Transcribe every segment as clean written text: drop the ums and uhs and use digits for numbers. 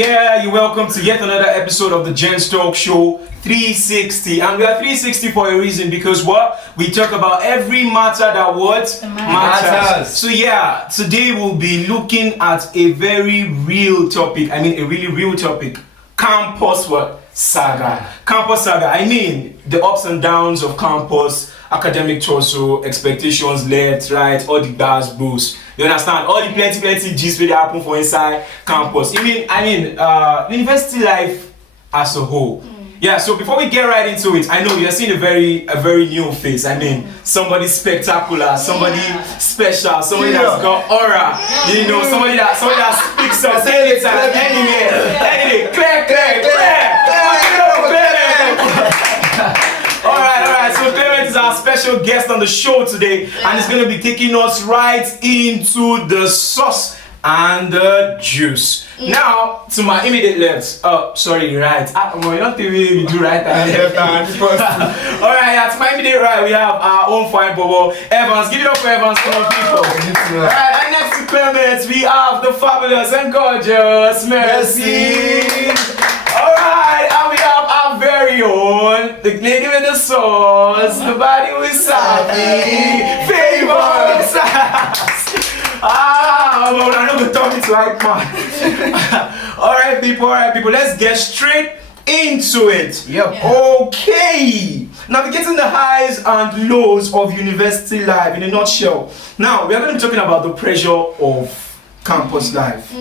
Yeah, you're welcome to yet another episode of the GenZ Talkshow360. And we are 360 for a reason, because what? We talk about every matter that matters. So yeah, today we'll be looking at a very real topic. I mean, a really real topic. Campus Saga. Campus Saga. I mean, the ups and downs of campus, academic torso, expectations left, right, all the bars, boosts. You understand? All the plenty gist that happen for inside campus. I mean, university life as a whole. Yeah, so before we get right into it, I know you're seeing a very new face. I mean, somebody spectacular, somebody special, somebody that's got aura. You know, somebody that speaks up. Say it anyway. Clear. Alright, so Clement is our special guest on the show today, and he's going to be taking us right into the sauce and the juice. Now, to my immediate left, right. You don't think we do right and left. Alright, yeah, to my immediate right, we have our own fine bobo, Evans. Give it up for Evans, come on, people. Alright, and next to Clement, we have the fabulous and gorgeous Mercy. Alright, and we have our very own, the lady with the sauce, the body with savvy, Favors. I'm not going to talk to like man. Alright, people, let's get straight into it. Yep. Okay. Navigating the highs and lows of university life in a nutshell. Now, we are going to be talking about the pressure of campus life.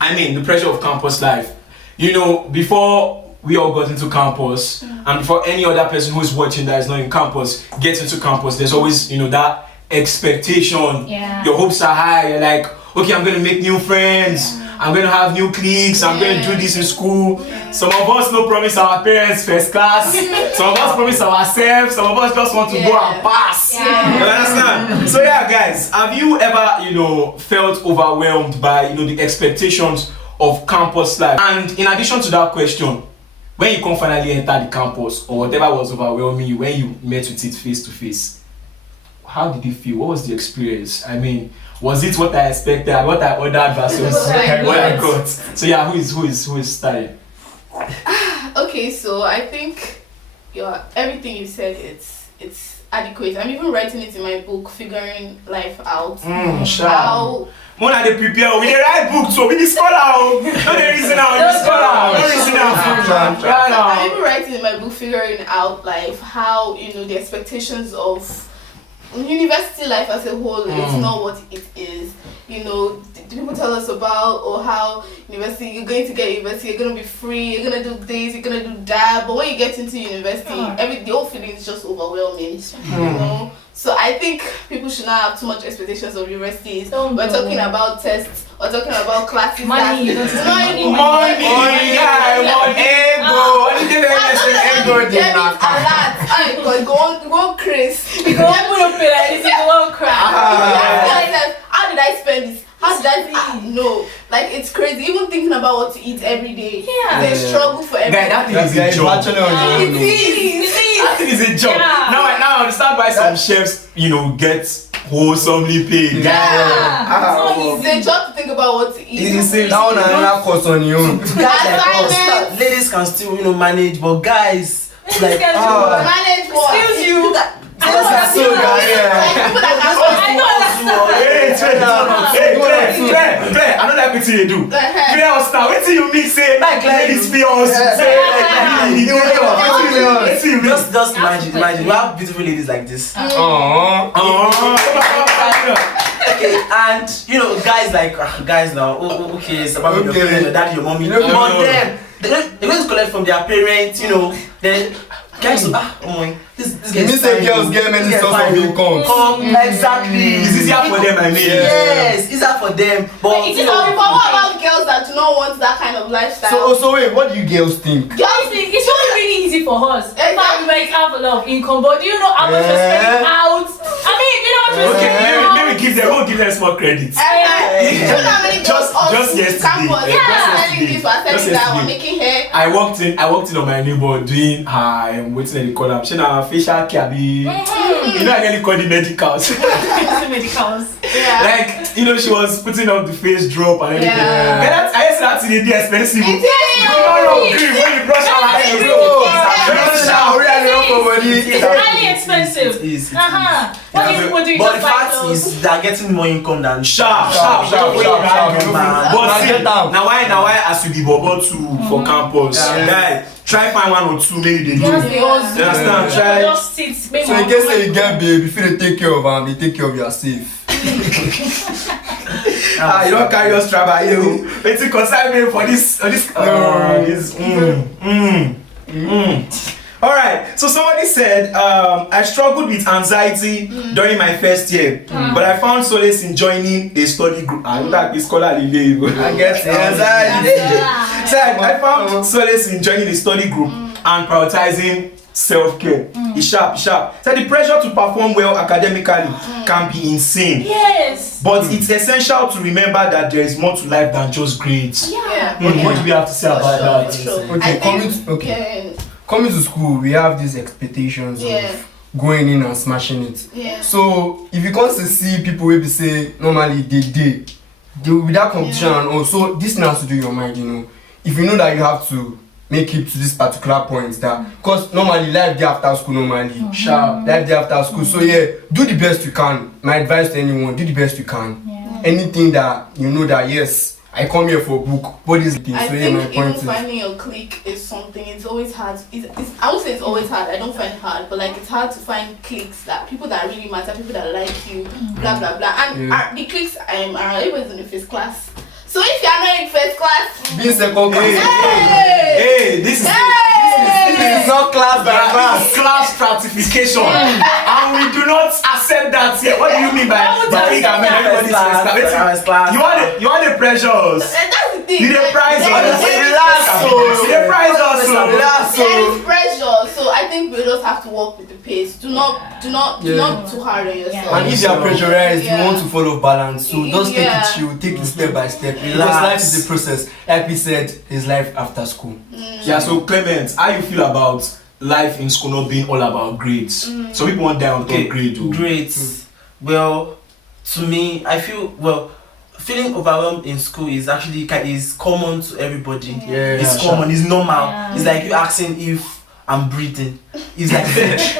I mean, the pressure of campus life. You know, before we all got into campus, and before any other person who's watching that is not in campus gets into campus, there's always, that expectation. Yeah. Your hopes are high. You're like, okay, I'm going to make new friends. I'm going to have new cliques. I'm going to do this in school. Some of us no promise our parents first class. Some of us promise ourselves. Some of us just want to go and pass. You understand? So yeah, guys, have you ever, felt overwhelmed by, the expectations of campus life? And in addition to that question, when you can finally enter the campus, or whatever was overwhelming you, when you met with it face to face, how did you feel? What was the experience? I mean, was it what I expected, what I ordered versus what I got? So yeah, who is starting? Okay, so I think everything you said, it's adequate. I'm even writing it in my book, Figuring Life Out. How more than they prepare, we dey write book, so we dey scholar. No dey reason out, we dey scholar. No reason out. I'm even writing in my book, Figuring Out Life, how the expectations of university life as a whole is not what it is. People tell us about how university, you're going to get university, you're going to be free, you're going to do this, you're going to do that. But when you get into university, the whole feeling is just overwhelming. So I think people should not have too much expectations of universities. We're talking about tests, we're talking about classes. Money. Ego. Go Chris. You go pay like this, you won't cry. How did I spend this? How did I no? Like, it's crazy. Even thinking about what to eat every day. Yeah. It's a struggle for everyone. That thing is a job. It is. That thing is a job. Yeah. Now I understand why some chefs, get wholesomely paid. It's a job to think about what to eat. It's now another course on you. Ladies can still manage, but guys manage what? Excuse you. I don't like what you do. What do you mean say ladies pay us? Just imagine. We have beautiful ladies like this. Okay, and guys now. Okay, it's about your parents, your daddy, your mommy. But then they're going to collect from their parents. Then guys, this girls get many sources of income. Exactly. It's easier for them, I mean. Yes, easier for them. But what about girls that do not want that kind of lifestyle? So wait, what do you girls think? It's really easy for us. We might have a lot of income, but do you know how much we're spending out? I mean, do you know what we're spending out? We'll give them small credits. Do you know how many girls just yesterday. selling this, selling that, we're making hair? I walked in on my neighbor doing her waiting in the column. She now facial care. I nearly call the medicals. Medicals. Like, you know, she was putting up the face drop and everything. Yeah. And I used that in the expensive. It is. When you brush our hair, It's highly expensive. It is. What do you But just the buy fact those? is, they are getting more income than Sharp. But see, now why as you be bobo to for campus, guys, try find one or two maybe they do. Yes, they all do. Understand? Try. Just sit. So in case say you get babe, if you take care of them, they take care of yourself. You don't carry your strap by you. It's a concern me for this. Alright, so somebody said, I struggled with anxiety during my first year, but I found solace in joining a study group. I don't like this scholarly label. I get anxiety. So I found solace in joining a study group and prioritizing self-care. It's sharp. So the pressure to perform well academically can be insane. Yes. But it's essential to remember that there is more to life than just grades. Yeah. What do we have to say about that? Okay, coming to school, we have these expectations of going in and smashing it. Yeah. So if you come to see people will be say normally they will be that competition and also this has to do your mind, you know. If you know that you have to make it to this particular point that because normally life day after school life day after school. So do the best you can. My advice to anyone, do the best you can. Anything that you know that yes, I come here for a book. What is the thing? I So think my point even finding your clique is something. It's always hard. I would say it's always hard. I don't find it hard, but like it's hard to find cliques that people that really matter, people that like you, blah blah blah. And the cliques are always in the first class. So if you are not in first class, be in second class. Hey, this is not class by class. Class stratification, and we do not accept that here. What do you mean by everybody's first class? You want the pressures? that's the thing. You the prize us. Relax, There is pressure, so I think we just have to work with the pace. Do not too hard on yourself. And if you are pressurized, you want to follow balance. So just take it chill, take it step by step. Because life is a process. Like we said, is life after school. Yeah, so Clement, how you feel about life in school not being all about grades? So people want down grades. Well, to me, I feel feeling overwhelmed in school is actually common to everybody. It's common, it's normal. It's like you asking if I'm breathing. It's like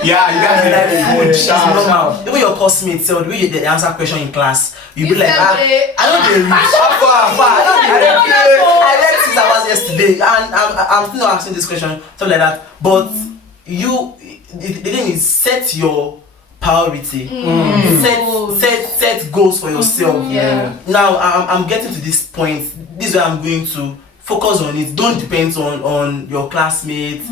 you guys food. It's normal. Even your classmates, the way they answer question in class, you be like, I don't get rich. I read 6 hours yesterday, and I'm still not asking this question, something like that. But the thing is, set your priority. Set goals for yourself. Now I'm getting to this point. This is where I'm going to focus on it. Don't depend on your classmates.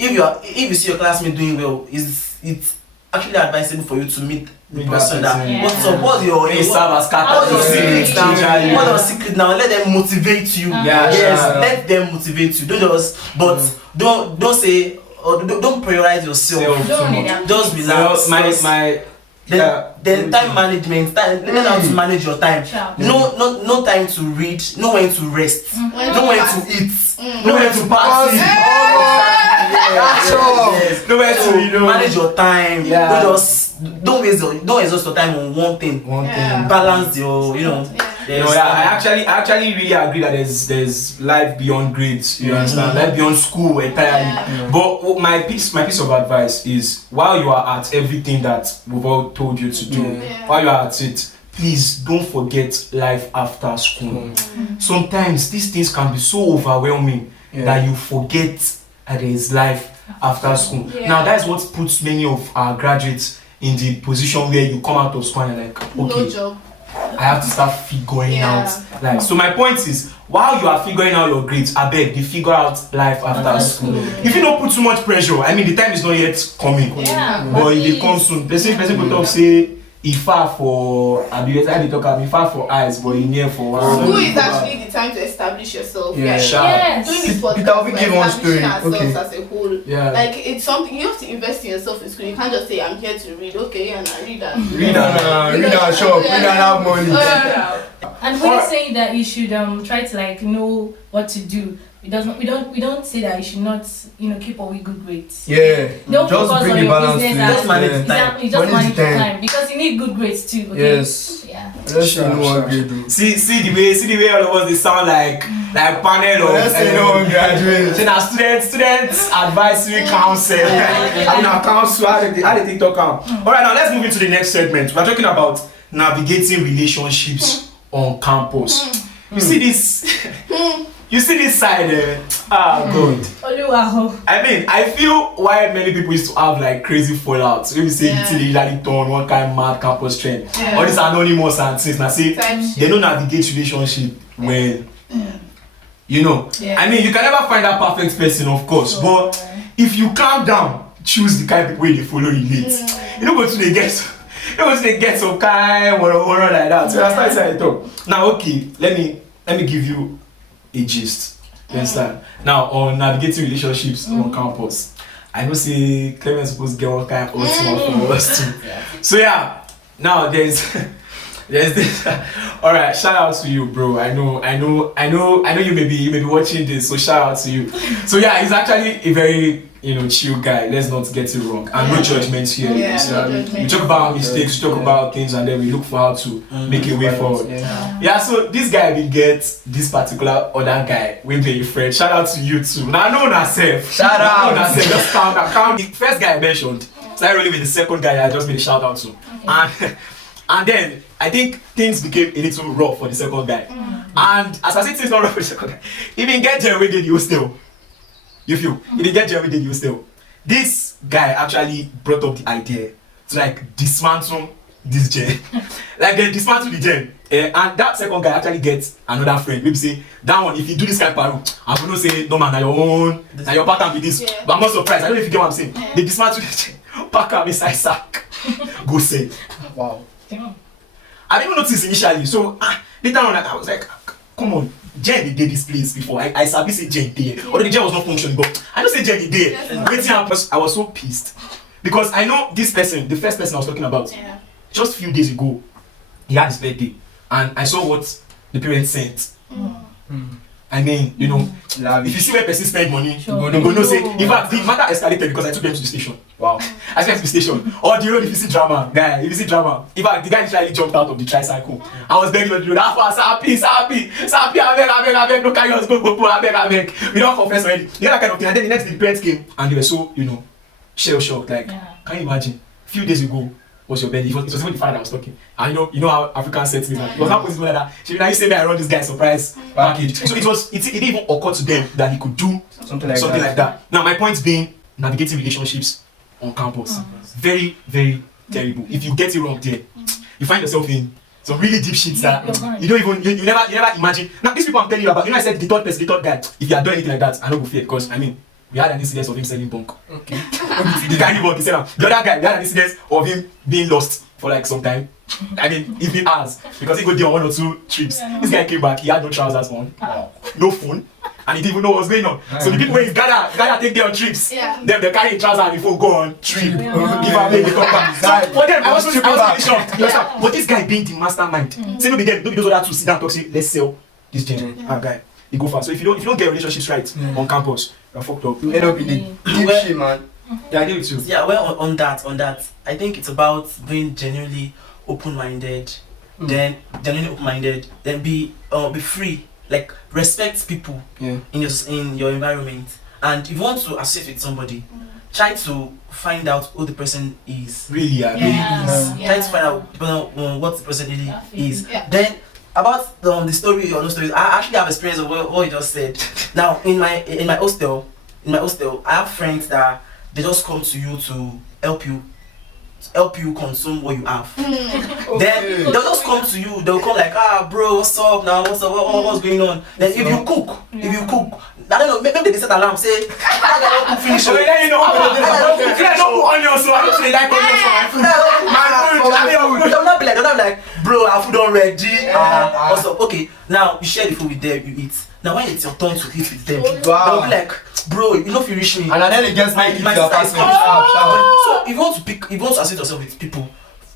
If you see your classmate doing well, it's actually advisable for you to meet the person that what's your secret now? What's your secret now? Let them motivate you. Let them motivate you. Don't say or don't prioritize yourself too much. Just relax. Then time management, learn how to manage your time. No time to read, no when to rest, no when to eat, no when to party. No when to manage your time. Don't exhaust your time on one thing. Balance your I actually really agree that there's life beyond grades. You understand? Life beyond school entirely. But my piece of advice is while you are at everything that we've all told you to do, while you are at it, please don't forget life after school. Sometimes these things can be so overwhelming that you forget that there is life after school. Now that's what puts many of our graduates in the position where you come out of school and you're like, okay, no job. I have to start figuring out. So my point is, while you are figuring out your grades, I beg you figure out life after school. If you don't put too much pressure, I mean the time is not yet coming. But if it comes soon, person will talk say IFA for IFA for eyes, but in here for one. School is actually the time to establish yourself. Doing this Peter, we give one story. As a whole. Like it's something you have to invest in yourself in school. You can't just say I'm here to read. Okay, and I read that. Read and shop. Read and have money. And when you're saying that you should try to know what to do, we don't say that you should not, keep up with good grades. Yeah. Don't Just focus bring on the your balance business to and it. Just manage the time. exactly, just Manage manage the the time. time because you need good grades too. Okay? Yes. Yeah. Let's see no one grade though. See the way all of us they sound like panel of Let's say no one graduate. say na students advisory council. I mean our council how they TikTok am. Alright, now let's move into the next segment. We're talking about navigating relationships on campus. You see this side good. Oluwaho. I mean, I feel why many people used to have like crazy fallouts. When we say they usually turn one kind of mad campus trend. All these anonymous and things. Now see, they don't navigate relationship well. I mean, you can never find that perfect person, of course. But if you calm down, choose the kind of people you follow relate. You don't go to the get. You don't go to the get some kind or like that. So that's how I talk. Now, okay, let me give you a gist. You understand? Now on navigating relationships on campus, I know say Clement's supposed to get one kind of ultimate for us too. So yeah, now there's this. All right, shout out to you, bro. I know you may be watching this, so shout out to you. So yeah, he's actually a very chill guy. Let's not get it wrong. And no judgments here. We talk about mistakes, we talk about things, and then we look for how to make a way forward. Yeah, so this guy will get this particular other guy. We be a friend. Shout out to you too. Now, know yourself. Shout out. Just count. The first guy I mentioned, started really with the second guy I just made a shout out to. And then I think things became a little rough for the second guy. And as I said, things not rough for the second guy. He didn't get there with you still. You feel? He didn't get there with you still. This guy actually brought up the idea to like dismantle this gen. Like they dismantle the gen. And that second guy actually gets another friend. Maybe say, that one, if you do this kind of paru, I'm gonna say, no man, na your own, na your pattern with this. But I'm not surprised. I don't know if you get what I'm saying. They dismantle the gen, pack up inside sack, go say. Wow. I didn't even notice initially. So later on, I was like, come on, Jen did this place before. I sabi say Jen there. Although the Jen was not functioning, but I don't say Jen there. Waiting, I was so pissed because I know this person, the first person I was talking about, just a few days ago, he had his birthday, and I saw what the parents sent. I mean, if you see where person spend money, you go know say. In fact, the matter escalated because I took them to the station. Wow. I took them to the station. Or the road, if you see drama, guy, if you see drama. In fact, the guy literally jumped out of the tricycle. I was begging on the road. Sappy, I beg, no carry us, go, I beg. We don't confess already. You know that kind of thing. And then the next day, the parents came and they were so, shell shocked. Like, can you imagine? A few days ago was your birthday. It was even the father that was talking. And you know how Africans say things like it was not possible like that. She now you say me I run this guy surprise package. So it didn't even occur to them that he could do something like that. Now my point being navigating relationships on campus. Very, very terrible. If you get it wrong there, you find yourself in some really deep shit that you don't even you never imagine. Now these people I'm telling you about, I said the third guy, if you are doing anything like that, I don't go fear because I mean we had an incident of him selling bunk. Okay. The guy he bought, the other guy, we had an incident of him being lost for like some time. I mean, even hours because he go there on 1 or 2 trips. This guy came back, he had no trousers on, no phone, and he didn't even know what was going on. So the people when he gather take them on trips. Them they carry trousers and before go on trip. Give her they come back. So for them, I was really shocked. But this guy being the mastermind, say no be them, no be those other two sit down talk say let's sell this gen. Guy, he go fast. So if you don't get relationships right on campus, you're fucked up. You end up in the deep shit, man. Yeah, I agree with you. Yeah, well, on that, I think it's about being genuinely open-minded, then be free, like respect people in your environment. And if you want to associate with somebody, try to find out who the person is. Really, Try to find out what the person really is. Then about the story or no stories, I actually have experience of what you just said. Now in my hostel, I have friends that they just come to you to help you consume what you have. Then they'll just come to you, they'll come like, bro, what's up now, what's going on. Then if you cook, I don't know, maybe they set alarm, say, I don't finish it. I don't put onions, so I don't say like onions for my food. They'll not be like, bro, our food don't ready. What's up? Okay, now you share the food with them, you eat. Now when it's your turn to eat with them, they'll be like, bro, you know if you reach me. And then it gets my sister is coming. So if you want to associate yourself with people,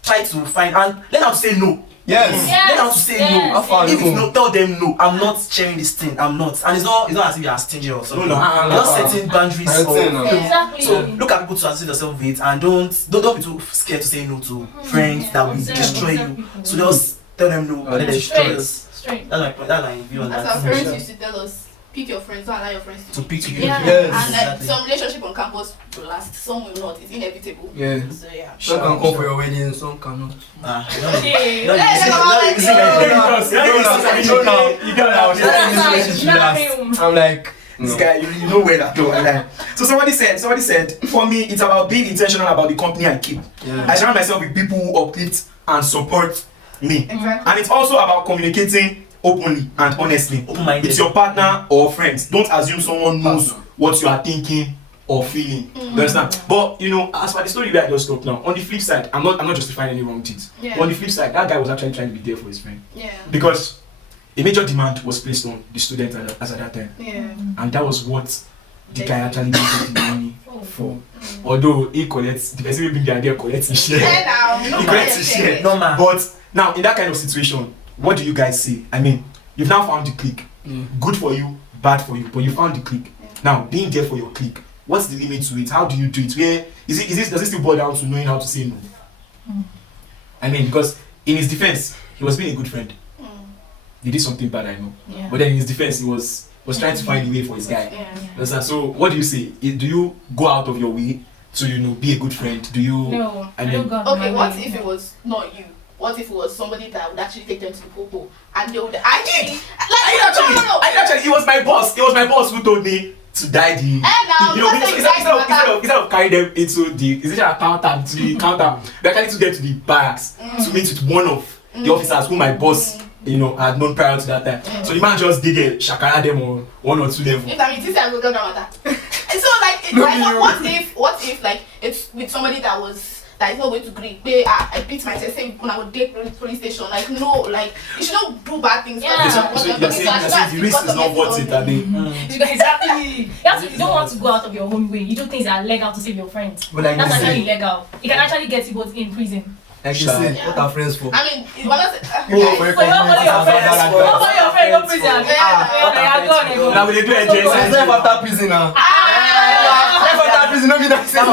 try to find and learn how to say no. Yes. Learn how to say no. How far If no? you no, tell them no. I'm not sharing this thing. I'm not. And it's not as if you are stingy or something. No. You're not setting boundaries. Exactly. So look at people to associate yourself with, and don't be too scared to say no to friends that will destroy you. So just tell them no, and then they destroy us. Straight. That's my point. That's my view on As that. our parents used to tell us, pick your friends, don't allow your friends To pick you. Yeah. Yes. And like Exactly. some relationship on campus will last, some will not. It's inevitable. Yeah. So yeah. Some can come for your wedding, some cannot. Okay. I'm like, This guy, you know where that door. Like. So somebody said, for me, it's about being intentional about the company I keep. Yeah. I surround myself with people who uplift and support me. Exactly. And it's also about communicating openly and honestly Open-minded. with your partner or friends. Don't assume someone knows what you are thinking or feeling. You understand? But you know, as for the story where I just stopped now, on the flip side, I'm not justifying any wrong things. Yeah. On the flip side, that guy was actually trying to be there for his friend. Yeah. Because a major demand was placed on the student as at that time. Yeah. And that was what the guy actually needed the money for. Although he collects, the person who bring the idea collects his share. He collects his share. No man. But now, in that kind of situation, what do you guys say? I mean, you've now found the clique. Good for you, bad for you, but you found the clique. Now, being there for your clique, what's the limit to it? How do you do it? Where does it still boil down to knowing how to say no? I mean, because in his defense, he was being a good friend. He did something bad, I know. Yeah. But then in his defense, he was trying to find a way for his guy. Yeah. Understand? So what do you say? Do you go out of your way to be a good friend? Do you? No, I I mean- don't go out of Okay, my what way. if it was not you? What if it was somebody that would actually take them to the popo and they would actually Actually, it was my boss. It was my boss who told me to die the. now, You know, that's exactly instead of carrying them into the counter to the counter, they actually took them to the barracks to meet with one of the officers who my boss, had known prior to that time. So the man just did a shakara them on 1 or 2 level. If I mean, this I go down with that. And so like, what if like it's with somebody that is not going to agree? I beat myself saying when I would date police station. Like no, like you should not do bad things. Yeah. So you're saying the risk is not worth it, I mean. Exactly. You don't want to go out of your own way. You do things that are legal to save your friends. But like That's you actually say, illegal. It can actually get you both in prison. like you say, what are friends for? I mean, it's one of the. Oh, for So you don't follow your friends. Don't follow your friends. Go prison. Now we dey do It's NJS. life after prison now. Life after prison, no be that same.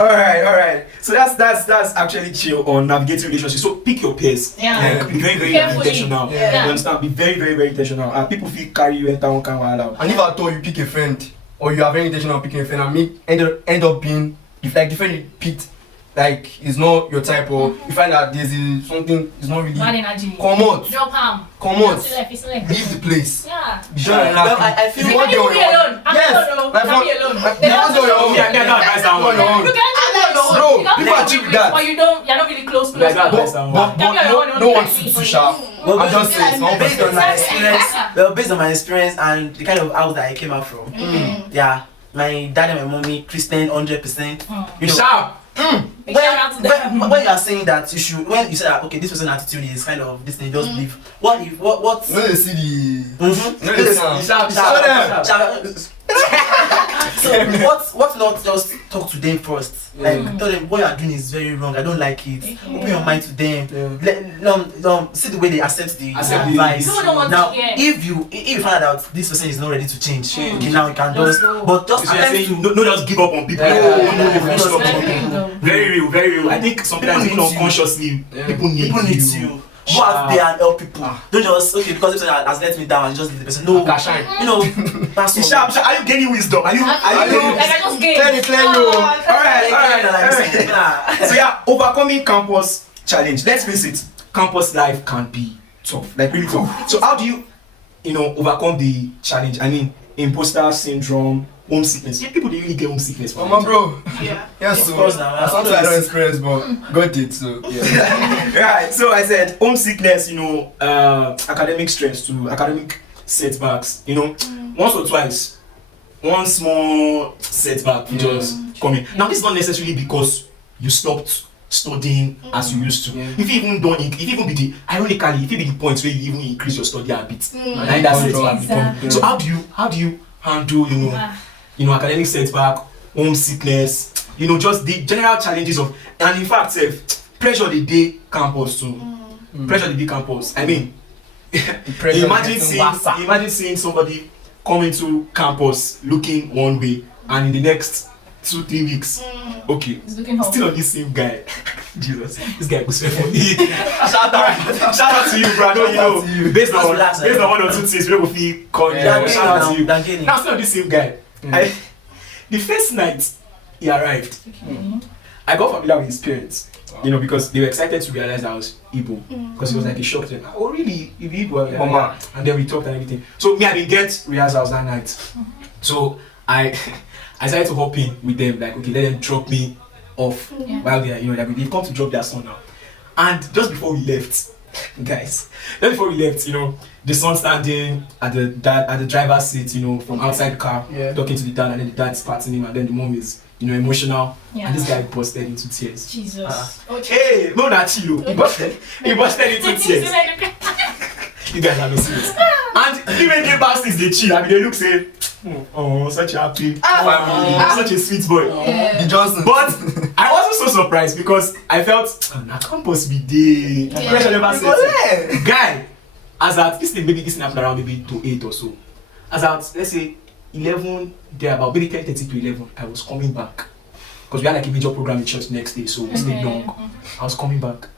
Alright. So that's actually chill on navigating relationships. So pick your pace. Yeah. Be very, very Carefully. intentional. Yeah. You understand? Be very, very, very intentional. People feel carry you enter one kind of out. And if at all you pick a friend, or you are very intentional picking a friend, and end up being, if like the friend you picked, like is not your type, or you find that there's something is not really. Bad energy. Come out. Drop ham. Come out. It's left. Leave the place. Yeah. Be sure and Well, happy. I feel If You you want can your be alone. I'm yes, alone. like Can be alone. you want your own. Yeah, no advice that one. You can Bro, you can people be achieve with, that. but you're not really close. Like that. But no one to sharp. Well, I'm just saying, it's based on not my experience, based on my experience and the kind of house that I came out from, yeah, my dad and my mommy Christian 100%. You know, Sharp. Big shout out to them. when you are saying that you should, when you say that okay, this person's attitude is kind of this thing, just leave. What if what? No, they see the. Mhm. No, they sound. Sharp. So what not just talk to them first, like tell them what you are doing is very wrong, I don't like it, open your mind to them, see the way they accept the advice. People don't want Now to hear. if you find out this person is not ready to change, okay, now you can just but just So you're attempt saying no just give up on people. Very real. I think sometimes even unconsciously people need you. Go out there and help people. Don't just because this person has let me down and just leave the person. No, you know, that's all. Sharp. Are you gaining wisdom? Are you? Like I just gave. Clear you. Alright. So yeah, overcoming campus challenge. Let's face it, campus life can be tough, like really tough. So how do you overcome the challenge? I mean, imposter syndrome, homesickness. Yeah, people they really get homesickness. Oh my bro. Yeah. Yes, so Of course now. that's something I don't experience, but God did, so yeah. Right. So I said homesickness. Academic stress to academic setbacks. Once or twice, one small setback will just come in. Now this is not necessarily because you stopped studying as you used to. If you even done it, if even be the ironically, if it be the point where you even increase your study habit, and that's setback become. So how do you handle academic setback, homesickness, just the general challenges of, and in fact, pressure the day campus too. Pressure the day campus. I mean, imagine seeing somebody come into campus looking one way, and in the next 2-3 weeks, okay, still on this same guy. Jesus, this guy was for me. Shout out to you, bro. I know you know. Based on 1 or 2 things, we will feel calling. Shout out to you. Now still on this same guy. The first night he arrived, I got familiar with his parents. You know, because they were excited to realize I was Igbo. Because it was like a shock to them. Oh, really? You Igbo? Yeah. And then we talked and everything. So, me, I didn't get rehearsals that night. So, I decided to hop in with them. Like, okay, let them drop me off while they are, you know, like they've come to drop their son now. And just before we left, guys, you know, the son standing at the driver's seat, you know, from outside the car, talking to the dad, and then the dad's patting him, and then the mom is, you know, emotional, and this guy busted into tears. Jesus. Hey, no, not you. He busted into tears. You guys are not serious. And even the bastards, they chill. I mean, they look say, oh, such a happy family, such a sweet boy. The Johnson. But I wasn't so surprised because I felt, I can't possibly be there. Pressure never said. Guy, as at this thing happened around maybe to 8 or so. As at, let's say, 11, there about maybe 10:30 to 11, I was coming back. Because we had like a major program in church the next day, so we stayed long. I was coming back.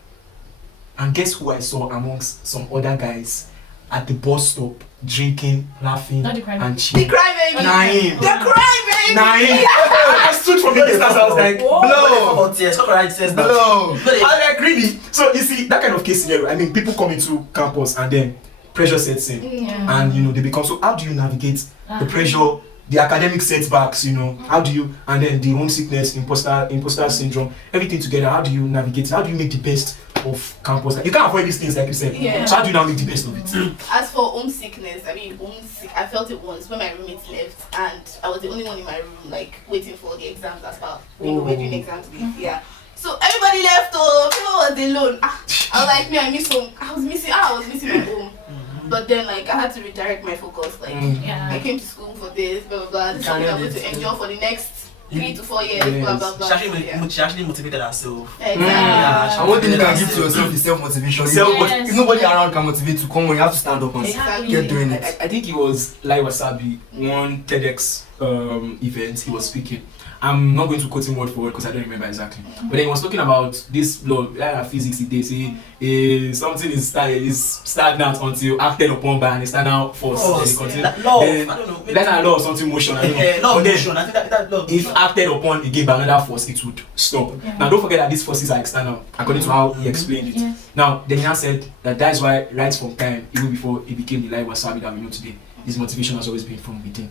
And guess who I saw amongst some other guys at the bus stop, drinking, laughing, and cheering? The cry baby! Naim! The cry baby! Naim! I stood from the distance, I was like, blow! Blow! I was like, really? So you see, that kind of case scenario, I mean, people come into campus and then pressure sets in. And you know, they become, so how do you navigate the pressure, the academic setbacks, you know, how do you, and then the homesickness, imposter syndrome, everything together, how do you navigate it? How do you make the best of campus? You can't avoid these things, like you said. So how do you now make the best of it? As for homesickness, I mean, I felt it once when my roommates left and I was the only one in my room, like, waiting for the exams as well. We were doing exams week, So everybody left, people was alone. I was like, me, I miss home. I was missing my home. But then, like, I had to redirect my focus. Like, I came to school for this, blah, blah, blah. This is something I'm going to endure for the next 3 to 4 years, blah, blah, blah. She actually motivated herself. Exactly. And one thing you can give to yourself is self-motivation. If nobody around can motivate you, come on, you have to stand up and get doing it. I think it was Lai Wasabi, one TEDx event, he was speaking. I'm not going to quote him word for word because I don't remember exactly. But then he was talking about this law, physics. They say something is stagnant until acted upon by an external force. Law, I don't know. That's a law of something motion. I don't know. Law of motion. I think that law. If acted upon again by another force, it would stop. Now don't forget that these forces are external, according to how he explained it. Now then he said that's why right from time, even before it became the Lai Wasabi that we know today, his motivation has always been from within.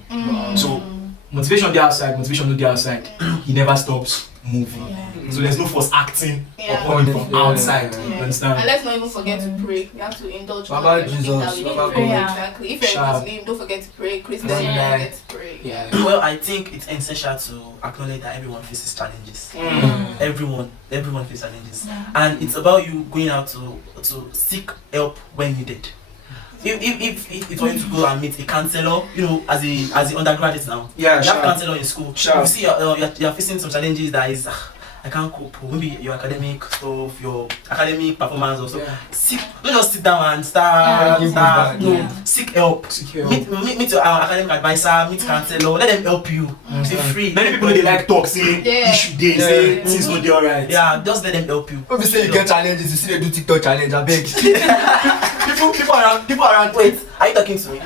So motivation on the outside, motivation on the outside, he never stops moving. So there's no force acting upon him from outside. You understand? And let's not even forget to pray. You have to indulge Baba God. Jesus, Baba God. Exactly. If you're Muslim, don't forget to pray. Christian, don't forget to pray. Well, I think it's essential to acknowledge that everyone faces challenges. Everyone faces challenges. And it's about you going out to seek help when needed. If it's going to go and meet a counselor, you know, as a undergraduate now, you have a counselor in school. You see you're facing some challenges that is, I can't cope. Maybe your academic stuff, your academic performance or so. Don't just sit down and start. Seek help. Meet your academic advisor, meet counselor. Let them help you. Feel free. Many people they like talk, say issue days, say things not alright. Yeah, just let them help you. When we say you get challenges, you see they do TikTok challenge. I beg. People around. Wait, are you talking to me?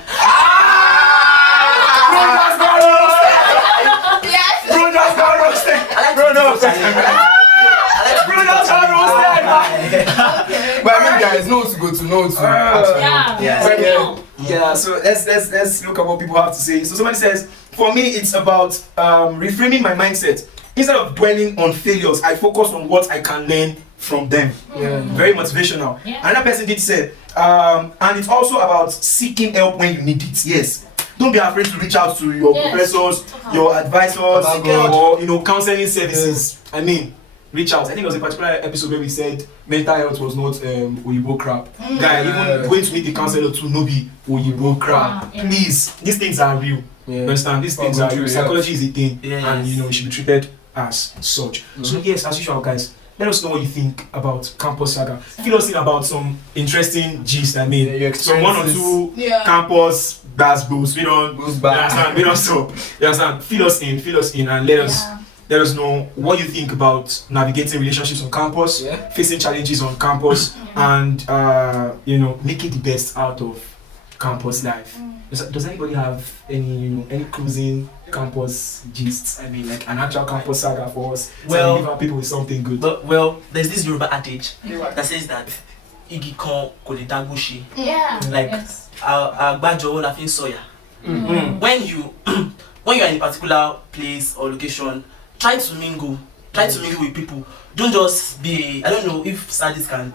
But I mean, guys, know what to go to, know what to. So let's look at what people have to say. So somebody says, for me, it's about reframing my mindset. Instead of dwelling on failures, I focus on what I can learn from them. Very motivational. Another person did say, and it's also about seeking help when you need it. Yes. Don't be afraid to reach out to your professors, your advisors, or counseling services. I mean, reach out. I think there was a particular episode where we said mental health was not Oyibo crap. Guy, even going to meet the counselor to no be Oyibo crap. Please, these things are real. You understand? These things are real. Psychology is a thing, and it should be treated as such. So yes, as usual, guys, let us know what you think about Campus Saga. Fill us in about some interesting gist. I mean, some 1 or 2 campus gas boosts. We don't stop. You understand? Fill us in, and let us know what you think about navigating relationships on campus, facing challenges on campus, and making the best out of campus life. Does anybody have any cruising campus gists? I mean, like an actual campus saga for us. Well, give our people with something good. Well, there's this Yoruba adage that says that igi kan kò lè dágbóṣe. Like agbajo la fi ń sọ̀yà. When you are in a particular place or location, try to mingle with people. Don't just be I don't know if sadist can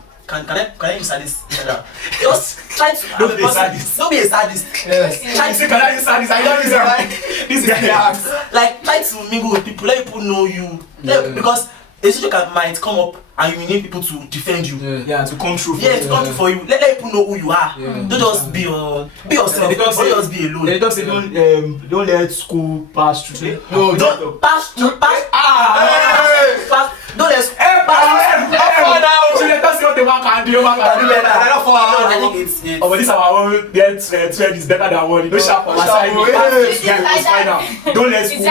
I use sadist? Just try to don't be a sadist. Don't be a sadist. Yes. Try to can I use sadist? I don't use that. This guy. Like try to mingle with people, let people know you. Because a situation might come up and you need people to defend you. To come through. To come through for you. Let people know who you are. Don't just be yourself. Don't just be alone. They don't say don't let school pass through. Don't pass through. Don't let school I think it's this our own trend is better than one. You don't sharp on my side. Don't let school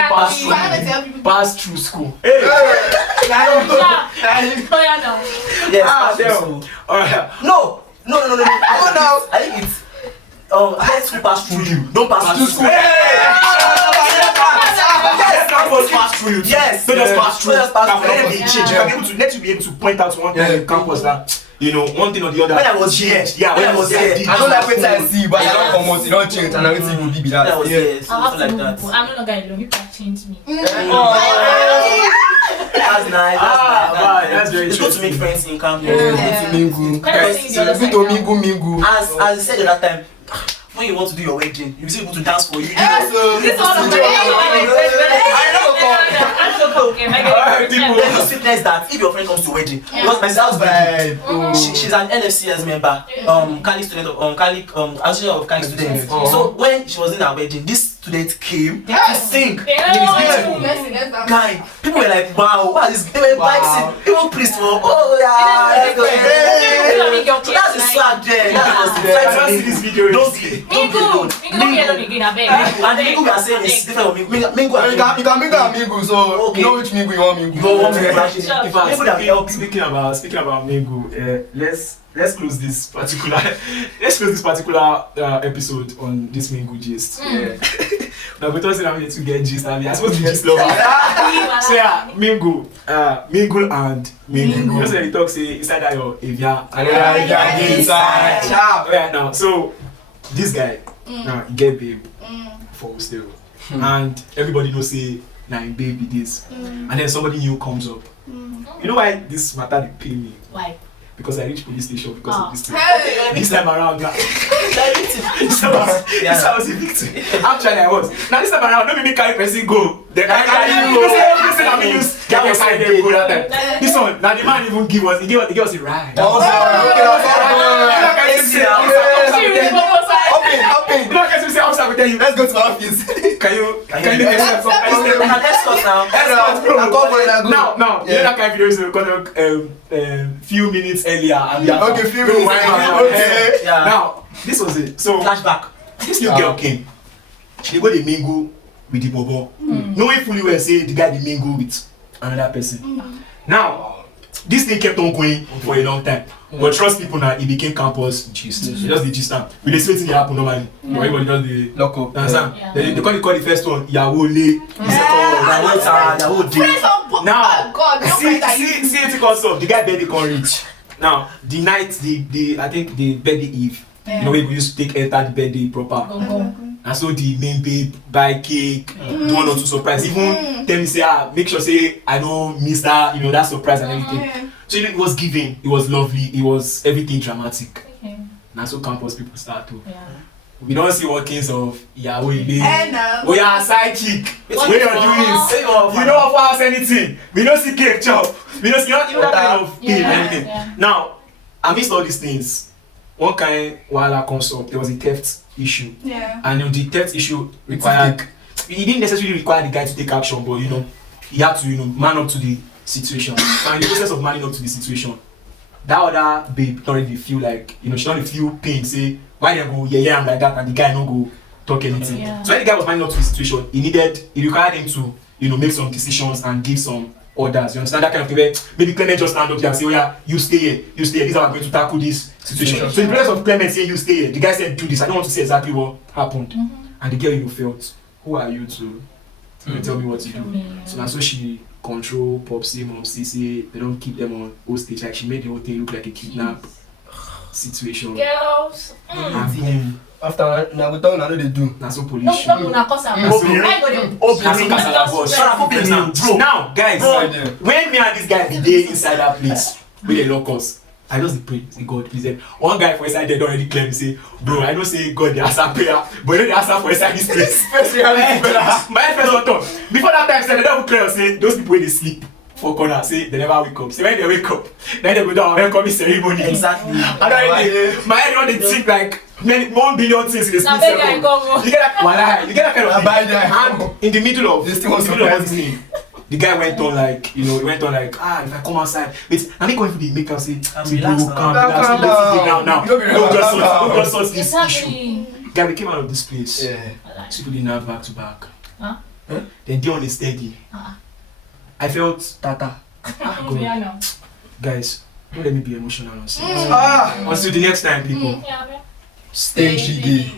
pass through school. Alright. No. I think it's let school pass through you. Don't pass through school. Let campus pass through you. Yes. Don't just pass through. Let you be able to point out one time in campus that one thing or the other. When I was here, I don't like when I see, but I don't come out, it don't change, and everything will be that. I was here, something like that. I'm no longer alone. You can change me. That's nice. That's very it's good to make friends in campus. To mingle. Good to mingle. As I said the other time, when you want to do your wedding, you be able to dance for you. This one of There's no sweetness that if your friend comes to wedding, because my sister's wedding, she's an NFCS member, Cali student of association of Cali students. So when she was in her wedding, this student came to sing. Guy, people were like, wow, what is this? They were vibing. People priest were, that's the swag there. I see this video. Mingle we are saying is different. You can mingle and mingle, so you know which mingle you want mingle. Speaking about mingle, let's close this particular episode on this mingle gist. Now we thought that we need to get gist. I supposed to be gist lovers. So mingle and mingle. Just like you talk, say inside that your Avia and inside. Right now, so this guy now he get babe for still, and everybody knows say now him baby this, and then somebody new comes up. You know why this matter they pay me? Why? Because I reached police station because of this thing. This time around, this time I was a victim. Actually, I was. Now this time around, don't make carry person go. They can carry you. Listen, I mean, use get your side there go that time. This one, now the man even give us a ride. Let's go to my office. Can you escort now? Now, you know that kind of video is because few minutes earlier. Okay, few minutes. Okay. Now, this was it. So flashback. This new girl came. She go dey mingle with the bobo. Knowing fully well say the guy dey mingle with another person. Now, this thing kept on going for a long time. But trust people now, it became campus gist. Just the gist now. We dey see wetin dey happen normally. Everybody just dey lock up. Understand? They call the first one Yawo Le. The second one Yawo De. Now, see it comes up. The guy barely come reach. Now, the night, I think the birthday eve. You know, we used to enter the birthday proper. And so the main babe buy cake, do one or two surprise. Even tell me say, make sure say I don't miss that, that surprise and everything. So it was giving, it was lovely, it was everything dramatic. And so campus people start to. We don't see workings of we are a side chick. What you're doing, you don't offer us anything. We don't see cake chop. We don't see that kind of thing. Anything. Now, amidst all these things, one kind while comes up, there was a theft issue. And the theft issue required, he didn't necessarily require the guy to take action, but he had to man up to the situation. And in the process of manning up to the situation, that other babe don't really feel like, she don't really feel pain, say, why they go, yeah, I'm like that, and the guy no go talk anything. Yeah. So when the guy was manning up to the situation, it required him to, make some decisions and give some orders. You understand that kind of thing where maybe Clement just stand up here and say, oh yeah, you stay here, this is how I'm going to tackle this situation. So in the process of Clement saying you stay here, the guy said do this. I don't want to say exactly what happened. And the girl felt, who are you to tell me what to do? So that's so she control Popsy, Momsy, say they don't keep them on hostage. Like she made the whole thing look like a kidnap situation. Girls. And boom. After now we talk, now they do. That's so police. No, cause I'm Now, guys, when me and this guy be there inside that place, with the locals, I just pray, say God, please. One guy for inside there don't already claim, say, bro, I don't say God, they answer prayer, but they answer for inside this place. My first one thought. Before that time, say, they don't clear, say, those people when they sleep for corner, say, they never wake up. Say, when they wake up, then they go down and welcome ceremony. Exactly. And then my head on the think like, 1 billion things in the split second. You get that kind of and in the middle of this thing was surprising. The guy went on like, he went on like, if I come outside, wait, I'm not going for the makeup, say, relax now. Don't just sort this issue. Exactly. Guy, we came out of this place. Yeah. People didn't have back to back. Huh? Then they on a steady. I felt tata. Yeah, no. Guys, don't let me be emotional on until the next time, people. Yeah, Stay jiggy.